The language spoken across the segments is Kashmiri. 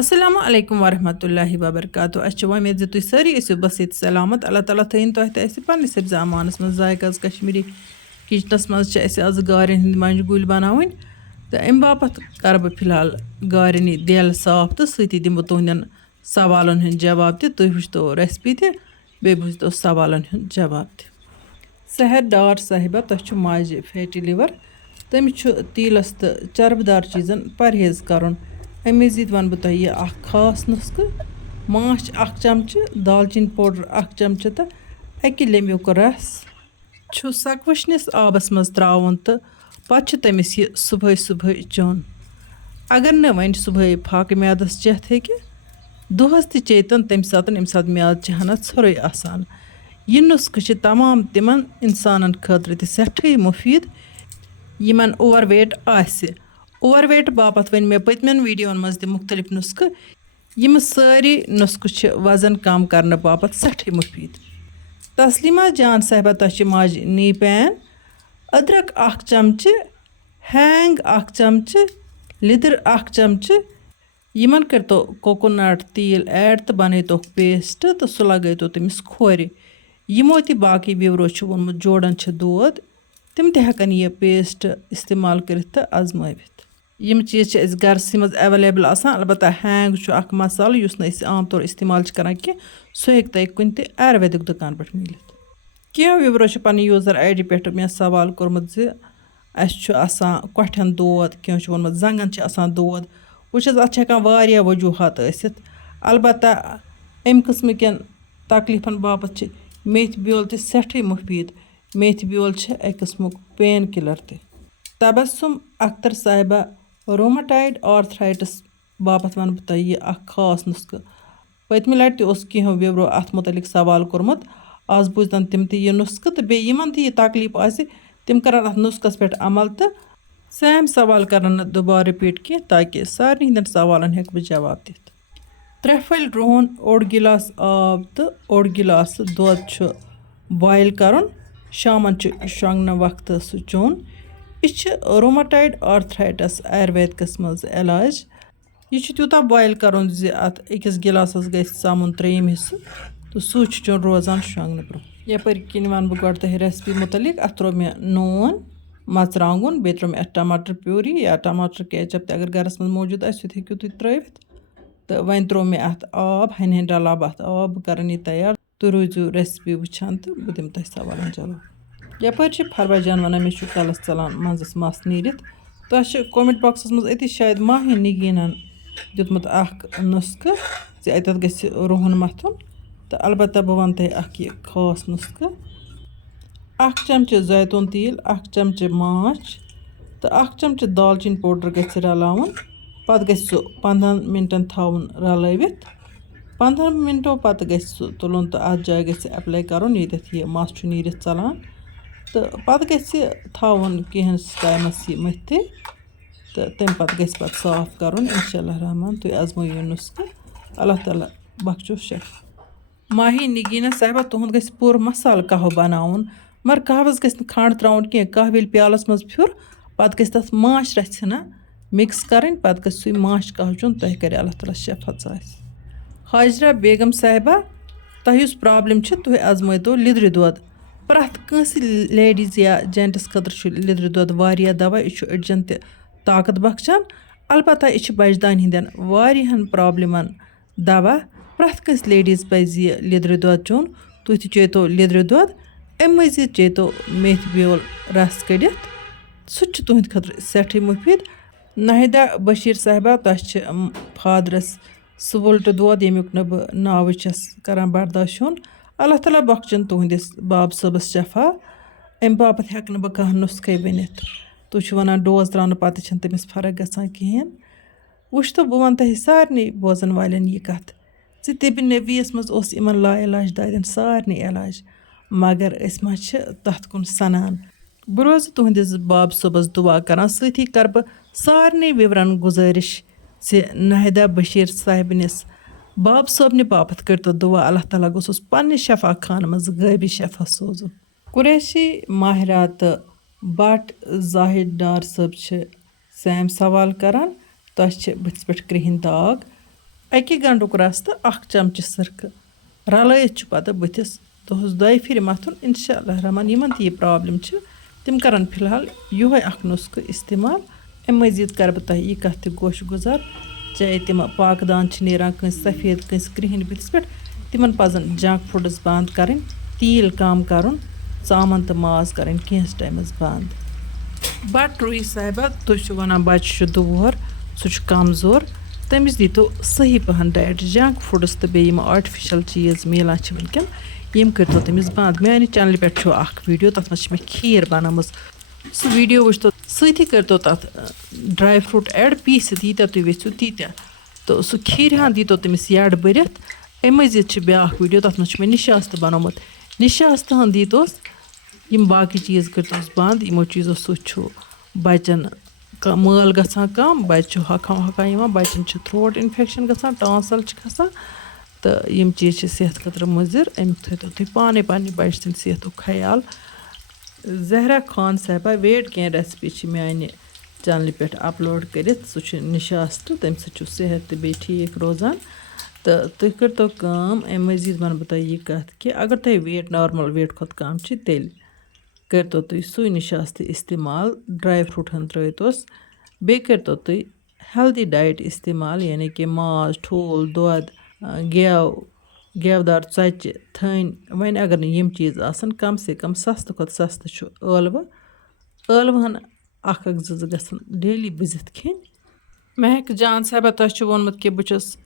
السلام علیکم ورحمۃ اللہ وبرکاتہ اَسہِ چھِ وۄمید زِ تُہۍ سٲری ٲسِو بٔسِت سلامت اللہ تعالیٰ تھٲیِن تۄہہِ تہِ اَسہِ پنٛنِس حِفظِ امانَس منٛز ذایقہٕ حظ کشمیٖری کِچنَس منٛز چھِ اَسہِ آز گارٮ۪ن ہِنٛدۍ مۄنجہِ گُلۍ بَناوٕنۍ تہٕ اَمہِ باپَتھ کَرٕ بہٕ فِلحال گارٮ۪ن یہِ دٮ۪ل صاف تہٕ سۭتی دِمہٕ بہٕ تُہنٛدٮ۪ن سوالَن ہُنٛد جواب تہِ تُہۍ وٕچھتو ریسپی تہِ بیٚیہِ بوٗزتو سوالَن ہُنٛد جواب تہِ سحر ڈار صاحبہ تۄہہِ چھُ ماجہِ فیٹی لِور تٔمِس چھُ تیٖلَس تہٕ چربہٕ دار چیٖزَن پرہیز کَرُن اَمہِ مٔزیٖد وَنہٕ بہٕ تۄہہِ یہِ اَکھ خاص نُسخہٕ ماچھ 1 چمچہٕ دالچیٖن پوڈر 1 چمچہٕ تہٕ 1 لیٚمبیُک رَس چھُ سَکوٕشنِس آبَس منٛز ترٛاوُن تہٕ پَتہٕ چھُ تٔمِس یہِ صُبحٲے صُبحٲے چیوٚن اگر نہٕ وۄنۍ صُبحٲے پھاکہٕ میادَس چٮ۪تھ ہیٚکہِ دۄہَس تہِ چیٚتَن تَمہِ ساتہٕ ییٚمہِ ساتہٕ میادٕ چھِ ہنا ژھوٚرُے آسان یہِ نُسخہٕ چھِ تمام تِمَن اِنسانَن خٲطرٕ تہِ سٮ۪ٹھٕے مُفیٖد یِمَن اوٚوَر ویٹ آسہِ اوٚوَر ویٹ باپَتھ وۄنۍ مےٚ پٔتمٮ۪ن ویٖڈیوَن منٛز تہِ مُختٔلِف نُسخہٕ یِمہٕ سٲری نُسخہٕ چھِ وَزَن کَم کَرنہٕ باپَتھ سٮ۪ٹھٕے مُفیٖد تسلیٖما جان صاحبہ تۄہہِ چھِ ماجہِ نی پین أدرَک 1 چمچہٕ ہینٛگ 1 چمچہٕ لیٚدٕر 1 چمچہٕ یِمَن کٔرۍتو کوکونَٹ تیٖل ایڈ تہٕ بَنٲیتوکھ پیسٹ تہٕ سُہ لگٲیتو تٔمِس کھورِ یِمو تہِ باقٕے وِورو چھُ ووٚنمُت جوڑَن چھِ دود تِم تہِ ہٮ۪کَن یہِ پیسٹ اِستعمال کٔرِتھ تہٕ آزمٲوِتھ یِم چیٖز چھِ اَسہِ گَرسٕے منٛز ایویلیبٕل آسان البتہ ہینٛگ چھُ اَکھ مصالہٕ یُس نہٕ أسۍ عام طور اِستعمال چھِ کَران کینٛہہ سُہ ہیٚکہِ تۄہہِ کُنہِ تہِ آیُرویدِک دُکان پٮ۪ٹھ میٖلِتھ کینٛہہ وِورو چھِ پَنٕنۍ یوٗزَر آی ڈی پٮ۪ٹھ مےٚ سوال کوٚرمُت زِ اَسہِ چھُ آسان کۄٹھٮ۪ن دود کینٛہہ چھُ ووٚنمُت زنٛگَن چھِ آسان دود وٕچھ حظ اَتھ چھِ ہٮ۪کان واریاہ وجوٗہات ٲسِتھ البتہ اَمہِ قٕسمٕکٮ۪ن تکلیٖفَن باپَتھ چھِ میتھِ بیول تہِ سٮ۪ٹھٕے مُفیٖد میتھِ بیول چھِ اَکہِ قٕسمُک پین کِلَر تہِ تبسُم اختر صاحبہ رومَٹایڈ آرتھرایٹِس باپَتھ وَنہٕ بہٕ تۄہہِ یہِ اَکھ خاص نُسخہٕ پٔتمہِ لَٹہِ تہِ اوس کینٛہو وِورو اَتھ متعلق سوال کوٚرمُت آز بوٗزتَن تِم تہِ یہِ نُسخہٕ تہٕ بیٚیہِ یِمَن تہِ یہِ تکلیٖف آسہِ تِم کَرَن اَتھ نُسخَس پٮ۪ٹھ عمل تہٕ سیم سوال کَرَن نہٕ دُبارٕ رِپیٖٹ کینٛہہ تاکہِ سارنٕے ہِنٛدٮ۪ن سوالَن ہٮ۪کہٕ بہٕ جواب دِتھ 3 پھٔلۍ رۄہَن 1 گِلاس آب تہٕ 1 گِلاس دۄد چھُ بویِل کَرُن شامَن چھُ شۄنٛگنہٕ وقتہٕ سُہ چیوٚن یہِ چھِ رومَٹایڈ آرتھرایٹَس آیُرویدکَس منٛز علاج یہِ چھُ تیوٗتاہ بویِل کَرُن زِ اَتھ أکِس گِلاسَس گژھِ ژامُن 3 حِصہٕ تہٕ سُے چھُ چیوٚن روزان شۄنٛگنہٕ برونٛہہ یَپٲرۍ کِنۍ وَنہٕ بہٕ گۄڈٕ تۄہہِ ریسپی متعلق اَتھ ترٛوو مےٚ نوٗن مَرژٕوانٛگُن بیٚیہِ ترٛوو مےٚ اَتھ ٹماٹر پیوٗری یا ٹماٹر کیچَپ تہِ اگر گَرَس منٛز موٗجوٗد آسہِ سُہ تہِ ہیٚکِو تُہۍ ترٛٲوِتھ تہٕ وۄنۍ ترٛوو مےٚ اَتھ آب ہَنہِ ہَنہِ رَلہٕ بہٕ اَتھ آب بہٕ کَرَن یہِ تیار تُہۍ روٗزِو ریسپی وٕچھان تہٕ بہٕ دِمہٕ تۄہہِ سوالَن جواب یَپٲرۍ چھِ فروا جان وَنان مےٚ چھُ کَلَس ژَلان منٛزَس مَس نیٖرِتھ تۄہہِ چھُ کومٮ۪نٛٹ باکسَس منٛز أتی شاید ماہی نگیٖنَن دیُتمُت اَکھ نُسخہٕ زِ اَتٮ۪تھ گژھِ رۄہَن مَتھُن تہٕ البتہ بہٕ وَنہٕ تۄہہِ اَکھ یہِ خاص نُسخہٕ 1 چمچہٕ زیتوٗن تیٖل 1 چمچہٕ ماچھ تہٕ 1 چمچہٕ دالچیٖن پوڈر گژھِ رَلاوُن پَتہٕ گژھِ سُہ 15 مِنٹَن تھاوُن رَلٲوِتھ 15 مِنٹو پَتہٕ گژھِ سُہ تُلُن تہٕ اَتھ جایہِ گژھِ اٮ۪پلاے کَرُن ییٚتٮ۪تھ یہِ مَس چھُ نیٖرِتھ ژَلان تہٕ پَتہٕ گژھِ تھاوُن کینٛہَس ٹایمَس یہِ مٔتھِتھ تہٕ تَمہِ پَتہٕ گژھِ پَتہٕ صاف کَرُن اِنشاء اللہ رحمان تُہۍ آزمٲیِو یہِ نُسخہٕ اللہ تعالیٰ بخشو شفا ماہی نگیٖنا صاحبہ تُہُنٛد گژھِ پوٗرٕ مصالہٕ قہوٕ بَناوُن مگر قہوَس گژھِ نہٕ کھنٛڈ ترٛاوُن کینٛہہ قہوٕ ییٚلہِ پیالَس منٛز پھیُر پَتہٕ گژھِ تَتھ ماچھ رَژھِ ہنا مِکٕس کَرٕنۍ پَتہٕ گژھِ سُے ماچھ قہوٕ چیوٚن تۄہہِ کَرِ اللہ تعالیٰ شفا ژاسہِ حاجرہ بیگم صاحبہ تۄہہِ یُس پرٛابلِم چھِ تُہۍ آزمٲیتو لیٚدرِ دۄد پرٛٮ۪تھ کٲنٛسہِ لیڈیٖز یا جَنٹَس خٲطرٕ چھُ لیٚدرِ دۄد واریاہ دَوا یہِ چھُ أڑجَن تہِ طاقت بخشان البتہ یہِ چھِ بَجہِ دانہِ ہِنٛدٮ۪ن واریاہَن پرٛابلِمَن دَوا پرٛٮ۪تھ کٲنٛسہِ لیڈیٖز پَزِ یہِ لیٚدرِ دۄد چیوٚن تُہۍ تہِ چیٚیتو لیٚدرِ دۄد اَمہِ مٔزیٖد چیٚیتو میتھِ بیول رَس کٔڑِتھ سُہ تہِ چھُ تُہٕنٛدِ خٲطرٕ سٮ۪ٹھٕے مُفیٖد ناہِدا بشیٖر صاحبہ تۄہہِ چھِ فادرَس سُہ وٕلٹہٕ دود ییٚمیُک نہٕ بہٕ ناوٕے چھَس کَران برداش ہیوٚن اللہ تعالیٰ بخشَن تُہٕنٛدِس بابہٕ صٲبَس شفا اَمہِ باپَتھ ہٮ۪کہٕ نہٕ بہٕ کانٛہہ نُسخَے ؤنِتھ تُہۍ چھِو وَنان ڈوز ترٛاونہٕ پَتہٕ چھَنہٕ تٔمِس فرق گژھان کِہیٖنۍ وٕچھتو بہٕ وَنہٕ تۄہہِ سارنٕے بوزَن والٮ۪ن یہِ کَتھ زِ طبِ نبیَس منٛز اوس یِمَن لا علاج دادٮ۪ن سارنٕے علاج مگر أسۍ ما چھِ تَتھ کُن سَنان بہٕ روزٕ تُہٕنٛدِس بابہٕ صٲبَس دُعا کَران سۭتی کَرٕ بہٕ سارنٕے وِورَن گُزٲرِش زِ ناہِدا بشیٖر صاحبنِس بابہٕ صٲبنہِ باپَتھ کٔرۍتو دُعا اللہ تعالیٰ گوٚژھُس پنٛنہِ شفا خانہٕ منٛز غٲبی شفا سوزُن قُریشی ماہرہ تہٕ بٹ زاہِد ڈار صٲب چھِ سیم سوال کَران تۄہہِ چھِ بٕتھِس پٮ۪ٹھ کرٛہِنۍ داغ 1 گھنٹُک رَستہٕ 1 چمچہٕ سِرکہٕ رلٲیِتھ چھُ پَتہٕ بٕتھِس دۄہَس 2 پھِرِ مَتھُن اِنشاء اللہ رحمان یِمن تہِ یہِ پرٛابلِم چھِ تِم کَرَن فِلحال یِہوٚے اَکھ نُسخہٕ اِستعمال اَمہِ مٔزیٖد کَرٕ بہٕ تۄہہِ یہِ کَتھ تہِ گوش گُزار چاہے تِم پاکہٕ دان چھِ نیران کٲنٛسہِ سفید کٲنٛسہِ کرٛہِنۍ بٕتھِس پٮ۪ٹھ تِمن پَزَن جنٛک فُڈٕز بنٛد کَرٕنۍ تیٖل کَم کَرُن ژامَن تہٕ ماز کَرٕنۍ کینٛہَس ٹایمَس بنٛد بَٹ روٗہی صاحبہ تُہۍ چھِو وَنان بَچہِ چھُ دُوُہر سُہ چھُ کَمزور تٔمِس دیٖتو صحیح پَہَن ڈایٹ جنٛک فُڈٕز تہٕ بیٚیہِ یِم آٹِفِشَل چیٖز میلان چھِ وٕنکٮ۪ن یِم کٔرۍتو تٔمِس بنٛد میٛانہِ چَنلہِ پٮ۪ٹھ چھُ اَکھ ویٖڈیو تَتھ منٛز چھِ مےٚ کھیٖر بَنٲومٕژ سُہ ویٖڈیو وٕچھتو سۭتی کٔرۍتو تَتھ ڈرٛاے فرٛوٗٹ ایڈ پیٖسِتھ ییٖتیٛاہ تُہۍ ییٚژھِو تیٖتیٛاہ تہٕ سُہ کھیٖرِ ہَن دیٖتو تٔمِس یَڈ بٔرِتھ اَمہِ مٔزیٖد چھِ بیٛاکھ ویٖڈیو تَتھ منٛز چھُ مےٚ نِشاستہٕ بَنومُت نِشاستہٕ ہَن دیٖتوس یِم باقٕے چیٖز کٔرۍتوس بنٛد یِمو چیٖزو سۭتۍ چھُ بَچَن مٲل گژھان کَم بَچہِ چھُ ہۄکھان یِوان بَچَن چھُ تھرٛوٹ اِنفٮ۪کشَن گژھان ٹانسَل چھِ کھَسان تہٕ یِم چیٖز چھِ صحت خٲطرٕ مُضِر اَمیُک تھٲیتو تُہۍ پانَے پنٛنہِ بَچہِ سٕنٛدِ صحتُک خیال زہرا خان صاحبہ ویٹ گین رٮ۪سپی چھِ میٛانہِ چَنلہِ پٮ۪ٹھ اَپلوڈ کٔرِتھ سُہ چھُ نِشاستہٕ تَمہِ سۭتۍ چھُ صحت تہِ بیٚیہِ ٹھیٖک روزان تہٕ تُہۍ کٔرۍتو کٲم اَمہِ مٔزیٖد وَنہٕ بہٕ تۄہہِ یہِ کَتھ کہِ اگر تۄہہِ ویٹ نارمَل ویٹ کھۄتہٕ کَم چھِ تیٚلہِ کٔرۍتو تُہۍ سُے نِشاستہٕ اِستعمال ڈرٛاے فرٛوٗٹَن ترٛٲوتوس بیٚیہِ کٔرۍتو تُہۍ ہٮ۪لدی ڈایٹ اِستعمال یعنی کہِ ماز ٹھوٗل دۄد گٮ۪و دار ژۄچہِ تھٔنۍ وۄنۍ اگر نہٕ یِم چیٖز آسَن کَم سے کَم سَستہٕ کھۄتہٕ سَستہٕ چھُ ٲلوٕ ہَن 1-2 گژھن ڈیلی بٕزِتھ کھیٚنۍ مہک جان صاحبہ تۄہہِ چھُ ووٚنمُت کہِ بہٕ چھُس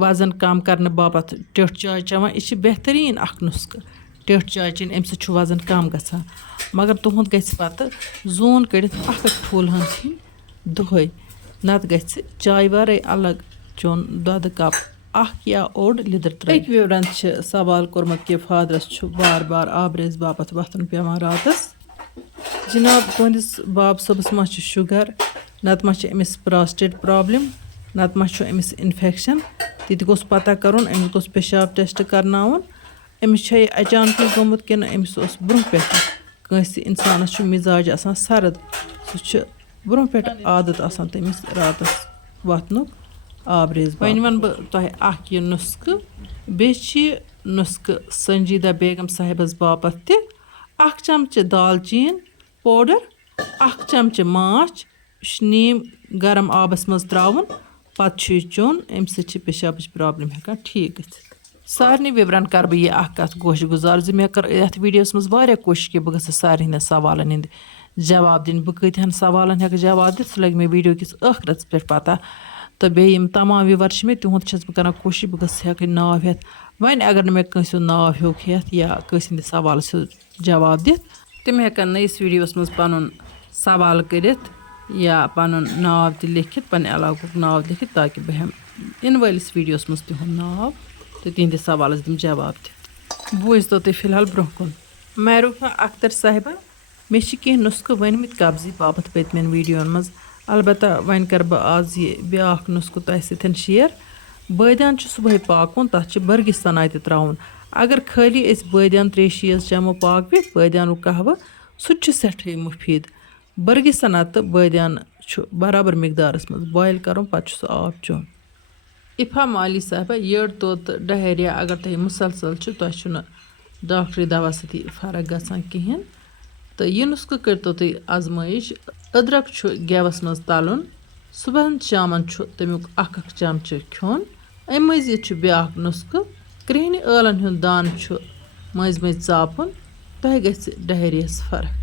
وَزن کَم کَرنہٕ باپتھ ٹیوٚٹھ چاے چٮ۪وان یہِ چھِ بہتریٖن اَکھ نُسخہٕ ٹیوٚٹھ چاے چیٚنۍ اَمہِ سۭتۍ چھُ وَزن کَم گژھان مگر تُہُنٛد گژھِ پَتہٕ زوٗن کٔڑِتھ 1 ٹھوٗلہٕ ہن کھیٚنۍ دۄہَے نَتہٕ گژھِ چاے وَرٲے الگ چیوٚن دۄدٕ کَپ 1 یا اوٚڑ لیٚدٕر ترٛٲوِتھ أکۍ وِورَن چھِ سوال کوٚرمُت کہِ فادرَس چھُ بار بار آبریز باپتھ وۄتھُن پٮ۪وان راتَس جِناب تُہٕنٛدِس باب صٲبَس ما چھُ شُگَر نَتہٕ ما چھِ أمِس پرٛاسٹیٹ پرٛابلِم نَتہٕ ما چھُ أمِس اِنفٮ۪کشَن تہِ گوٚژھ پَتہ کَرُن أمِس گوٚژھ پٮ۪شاب ٹٮ۪سٹ کَرناوُن أمِس چھا یہِ اچانکٕے گوٚمُت کِنہٕ أمِس اوس برٛونٛہہ پٮ۪ٹھٕ کٲنٛسہِ اِنسانَس چھُ مِزاج آسان سرد سُہ چھُ برٛونٛہہ پٮ۪ٹھٕ عادت آسان تٔمِس راتَس وۄتھنُک آبریز وۄنۍ وَنہٕ بہٕ تۄہہِ اَکھ یہِ نُسخہٕ بیٚیہِ چھِ یہِ نُسخہٕ سنجیٖدہ بیگم صاحبَس باپتھ تہِ 1 چمچہٕ دالچیٖن پوڈَر 1 چمچہٕ ماچھ یہِ چھُ نیٖم گرم آبَس منٛز ترٛاوُن پَتہٕ چھُ یہِ چیوٚن اَمہِ سۭتۍ چھِ پٮ۪شابٕچ پرٛابلِم ہٮ۪کان ٹھیٖک گٔژھِتھ سارنٕے وِورَن کَرٕ بہٕ یہِ اَکھ کَتھ گوش گُزار زِ مےٚ کٔر یَتھ ویٖڈیوَس منٛز واریاہ کوٗشِش کہِ بہٕ گٔژھٕس سارنٕے ہِنٛدٮ۪ن سوالَن ہِنٛدۍ جواب دِنۍ بہٕ کۭتِہَن سوالَن ہٮ۪کہٕ جواب دِتھ سُہ لَگہِ مےٚ ویٖڈیو کِس ٲخرَس پٮ۪ٹھ پَتہ تہٕ بیٚیہِ یِم تمام وِور چھِ مےٚ تِہُنٛد چھَس بہٕ کَران کوٗشِش بہٕ گٔژھٕس ہٮ۪کٕنۍ ناو ہٮ۪تھ وۄنۍ اگر نہٕ مےٚ کٲنٛسہِ ہُنٛد ناو ہیوٚکھ ہٮ۪تھ یا کٲنٛسہِ ہِنٛدِس سوالَس جواب دِتھ تِم ہٮ۪کَن نٔیِس ویٖڈیوَس منٛز پَنُن سوال کٔرِتھ یا پَنُن ناو تہِ لیکھِتھ پنٛنہِ علاقُک ناو لیکھِتھ تاکہِ بہٕ ہٮ۪مہٕ یِنہٕ وٲلِس ویٖڈیوَس منٛز تِہُنٛد ناو تہٕ تِہنٛدِس سوالَس دِمہٕ جواب تہِ بوٗزتو تُہۍ فِلحال برٛونٛہہ کُن معروٗفہ اختر صاحبہ مےٚ چھِ کینٛہہ نُسخہٕ ؤنۍمٕتۍ قبضی باپتھ پٔتمٮ۪ن ویٖڈیوَن منٛز البتہ وۄنۍ کَرٕ بہٕ آز یہِ بیٛاکھ نُسخہٕ تۄہہِ سۭتۍ شِیَر بٲدیان چھُ صُبحٲے پاکوُن تَتھ چھِ بٔرگِس سَناے تہِ ترٛاوُن اگر خٲلی أسۍ بٲدیان ترٛیشی چٮ۪مو پاکوِتھ بٲدیانُک قہوٕ سُہ تہِ چھُ سٮ۪ٹھٕے مُفیٖد بٔرگِس سَنا تہٕ بٲدیان چھُ برابر مقدارَس منٛز بویِل کَرُن پَتہٕ چھُ سُہ آب چیوٚن اِفا مالی صاحبہ یٔڈ دود تہٕ ڈہیریا اگر تۄہہِ مُسلسل چھُ تۄہہِ چھُنہٕ ڈاکٹری دوا سۭتی فرق گژھان کِہیٖنۍ تہٕ یہِ نُسخہٕ کٔرۍتو تُہۍ آزمٲیِش أدرَک چھُ گٮ۪وَس منٛز تَلُن صُبحن شامَن چھُ تَمیُک 1 چمچہٕ کھیوٚن اَمہِ مٔزیٖد چھُ بیٛاکھ نُسخہٕ کرٛہنہِ ٲلَن ہُنٛد دانہٕ چھُ مٔنٛزۍ مٔنٛزۍ ژاپُن تۄہہِ گژھِ ڈہیریاہَس فرق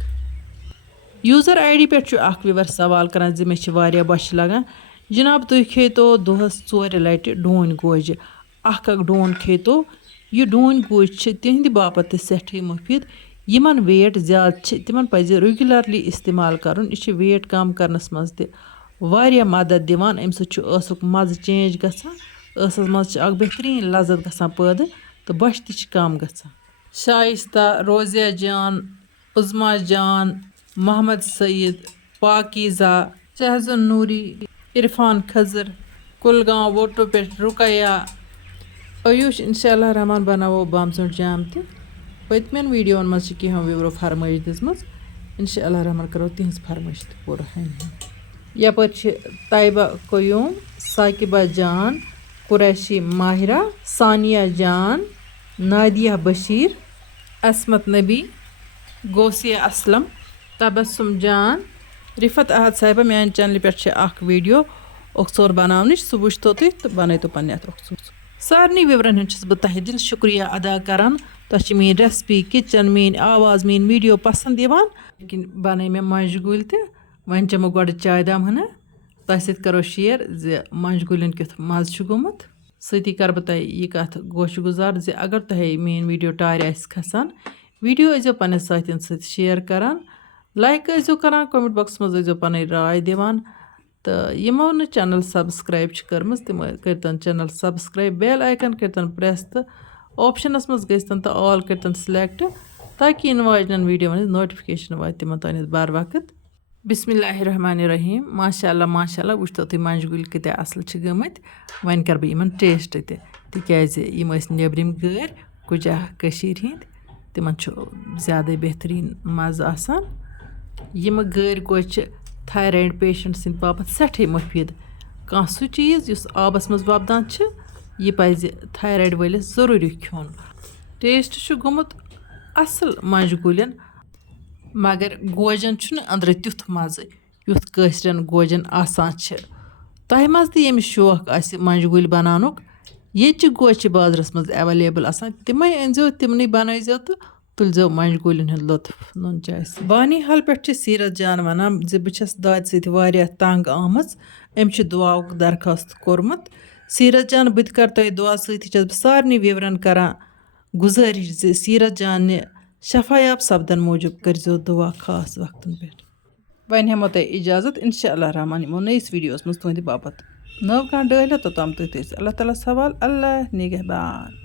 یوٗزَر آی ڈی پٮ۪ٹھ چھُ اَکھ وِور سوال کَران زِ مےٚ چھِ واریاہ بۄچھِ لگان جِناب تُہۍ کھیٚیتو دۄہَس 4 لَٹہِ ڈوٗنۍ گوجہِ 1 ڈوٗن کھیٚیتو یہِ ڈوٗنۍ گوجہِ چھِ تِہنٛدِ باپتھ تہِ سٮ۪ٹھٕے مُفیٖد یِمن ویٹ زیادٕ چھِ تِمن پَزِ ریگیوٗلرلی اِستعمال کَرُن یہِ چھِ ویٹ کَم کَرنَس منٛز تہِ واریاہ مدد دِوان اَمہِ سۭتۍ چھُ ٲسُک مَزٕ چینج گژھان ٲسَس منٛز چھِ اَکھ بہتریٖن لذت گژھان پٲدٕ تہٕ بۄچھِ تہِ چھِ کَم گژھان شایِستہ روزیا جان عظما جان محمد سعید پاکیٖزا شہزن نوٗری عرفان خضر کُلگام ووٹو پٮ۪ٹھ رُقیہ عیوٗش اِنشاء اللہ رحمان بناوو بَم ژوٗنٛٹھۍ جام تہِ پٔتمٮ۪ن ویٖڈیوَن منٛز چھِ کینٛہہ وِورو فرمٲیش دِژمٕژ اِنشاء اللہ رحمان کَرو تِہنٛز فرمٲیش تہِ پوٗرٕ یَپٲرۍ چھِ طیبہ قیوٗم ساقبہ جان قریشی ماہرہ ثانیہ جان نادیہ بشیر عصمت نبی غوثیہ اسلم تبسم جان رفت احد صاحبہ میانہِ چینلہِ پٮ۪ٹھ چھِ اکھ ویڈیو اوٚکژور بناونٕچ سُہ وٕچھتو تُہۍ تہٕ بنٲیتو پننہِ اَتھ اوٚکژور سارنٕے وِورن ہُنٛد چھَس بہٕ تۄہہِ دِل شُکریہ ادا کران تۄہہِ چھِ میٲنۍ ریسپی کِچن میٲنۍ آواز میٲنۍ ویڈیو پسنٛد یِوان لیکن بنٲے مےٚ مۄنجہِ گُلۍ تہِ وۄنۍ چٮ۪مو گۄڈٕ چاے دام ہنا تۄہہِ سۭتۍ کرو شیر زِ مۄنجہِ گُلٮ۪ن کیُتھ مزٕ چھُ گوٚمُت سۭتی کرٕ بہٕ تۄہہِ یہِ کتھ گوشہِ گُزار زِ اگر تۄہہِ میٲنۍ ویڈیو ٹارِ آسہِ کھسان ویڈیو ٲسۍزیو پننٮ۪ن ساتھین سۭتۍ شیر کران لایک ٲسۍزیو کران کومنٹ باکسس منٛز ٲسۍزیو پنٕنۍ راے دِوان تہٕ یِمو نہٕ چینل سبسکرایب چھِ کٔرمٕژ تِم کٔرۍتن چینل سبسکرایب بیل آیکن کٔرۍتن پریس تہٕ آپشنس منٛز گٔژھتن تہٕ آل کٔرۍتن سِلیکٹ تاکہِ یِنہٕ واجنٮ۪ن ویڈیوون ہٕنٛز نوٹفکیشن واتہِ تِمن تانٮ۪تھ بر وقت بسم اللہ الرحمن الرحیم ماشاء اللہ وٕچھتو تُہۍ مۄنجہِ گُلۍ کۭتیاہ اصل چھِ گٔمٕتۍ وۄنۍ کرٕ بہٕ یِمن ٹیسٹ تہِ تِکیازِ یِم ٲسۍ نیبرِم گٲرۍ کُجا کٔشیٖرِ ہِنٛدۍ تِمن چھُ زیادَے بہتریٖن مزٕ آسان یِمہٕ گٲرۍ گوجہِ چھِ تھایرایڈ پیشنٹ سٕنٛدِ باپتھ سٮ۪ٹھاہ مُفیٖد کانٛہہ سُہ چیٖز یُس آبس منٛز وۄپدان چھِ یہِ پزِ تھایرایڈ وٲلِس ضروٗری کھیوٚن ٹیسٹ چھُ گوٚمُت اصل مۄنجہِ گُلٮ۪ن مگر گوجن چھُنہٕ أنٛدرٕ تیُتھ مزٕ یُتھ کٲشرٮ۪ن گوجن آسان چھِ تۄہہِ منٛز تہِ ییٚمِس شوق آسہِ مۄنجہِ گُلۍ بناونُک ییٚتچہِ گوجہِ چھِ بازرس منٛز ایویلیبل آسان تِمے أنۍزیو تِمنٕے بنٲیزیو تہٕ تُلزیو مۄنجہِ گُلٮ۪ن ہُنٛد لُطف نُن چاے سۭتۍ بانی حال پٮ۪ٹھ چھِ سیٖرت جان ونان زِ بہٕ چھَس دادِ سۭتۍ واریاہ تنگ آمٕژ أمۍ چھُ دُعاہُک درخواست کوٚرمُت سیٖرت جان بہٕ تہِ کرٕ تۄہہِ دُعا سۭتی چھَس بہٕ سارنٕے وِورن کران گُزٲرِش زِ سیٖرت جانہِ شفایاب سپدن موٗجوٗب کٔرۍزیو دُعا خاص وقتن پٮ۪ٹھ وۄنۍ ہٮ۪مو تۄہہِ اِجازت اِنشاء اللہ رحمان یِمو نٔیِس ویٖڈیوَس منٛز تُہنٛدِ باپتھ نٔو کانٛہہ ڈٲلۍ توٚتام تُہۍ تھٲیِو اللہ تعالیٰ سوال اللہ نِگہبان